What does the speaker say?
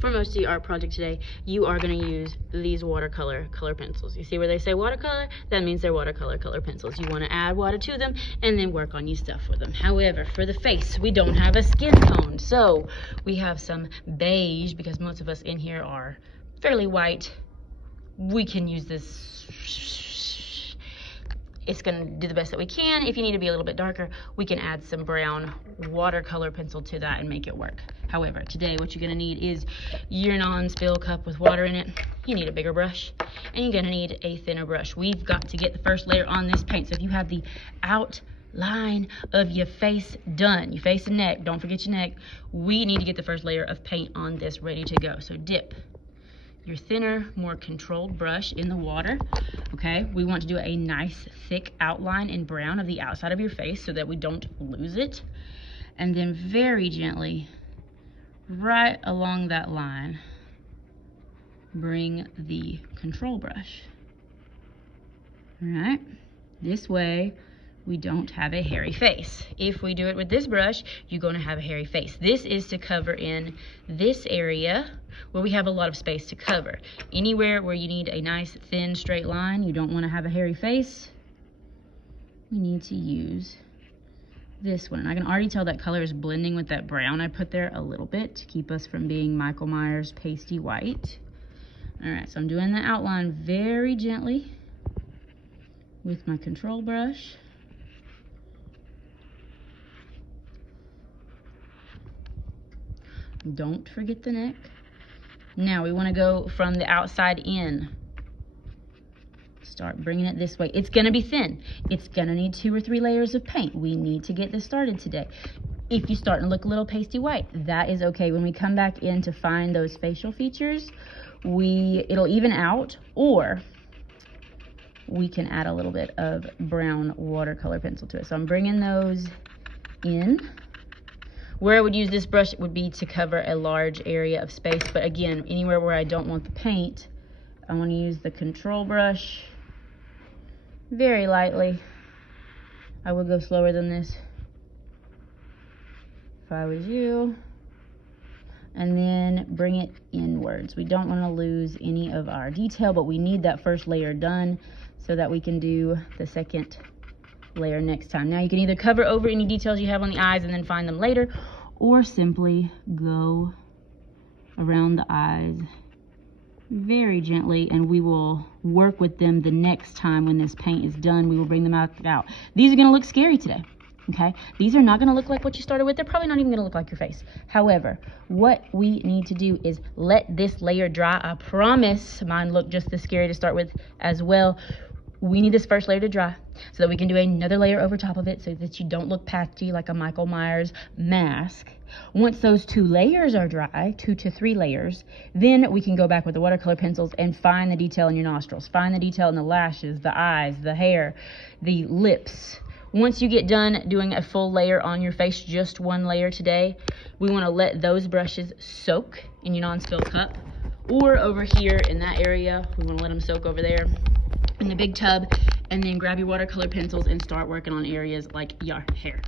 for most of the art project today, you are going to use these watercolor color pencils. You see where they say watercolor? That means they're watercolor color pencils. You want to add water to them and then work on your stuff with them. However, for the face, we don't have a skin tone, so we have some beige, because most of us in here are fairly white. We can use this. It's going to do the best that we can. If you need to be a little bit darker, we can add some brown watercolor pencil to that and make it work. However, today what you're going to need is your non-spill cup with water in it. You need a bigger brush, and you're going to need a thinner brush. We've got to get the first layer on this paint. So if you have the outline of your face done, your face and neck, don't forget your neck, we need to get the first layer of paint on this ready to go. So dip your thinner, more controlled brush in the water. Okay, we want to do a nice thick outline in brown of the outside of your face so that we don't lose it. And then very gently, right along that line, bring the control brush. All right, this way we don't have a hairy face. If we do it with this brush, you're going to have a hairy face. This is to cover in this area where we have a lot of space to cover. Anywhere where you need a nice thin straight line, you don't want to have a hairy face, we need to use this one. And I can already tell that color is blending with that brown I put there a little bit to keep us from being Michael Myers pasty white. All right, so I'm doing the outline very gently with my control brush. Don't forget the neck. Now we want to go from the outside in. Start bringing it this way. It's going to be thin. It's going to need 2 or 3 layers of paint. We need to get this started today. If you're starting to look a little pasty white, that is okay. When we come back in to find those facial features, it'll even out, or we can add a little bit of brown watercolor pencil to it. So I'm bringing those in. Where I would use this brush would be to cover a large area of space, but again, anywhere where I don't want the paint, I want to use the control brush very lightly. I would go slower than this if I was you. And then bring it inwards. We don't want to lose any of our detail, but we need that first layer done so that we can do the second layer next time. Now you can either cover over any details you have on the eyes and then find them later, or simply go around the eyes very gently, and we will work with them the next time when this paint is done. We will bring them out. These are going to look scary today, okay? These are not going to look like what you started with. They're probably not even going to look like your face. However, what we need to do is let this layer dry. I promise mine looked just as scary to start with as well. We need this first layer to dry so that we can do another layer over top of it so that you don't look patchy like a Michael Myers mask. Once those 2 layers are dry, 2 to 3 layers, then we can go back with the watercolor pencils and find the detail in your nostrils, find the detail in the lashes, the eyes, the hair, the lips. Once you get done doing a full layer on your face, just 1 layer today, we want to let those brushes soak in your non-spill cup, or over here in that area, we want to let them soak over there in the big tub, and then grab your watercolor pencils and start working on areas like your hair.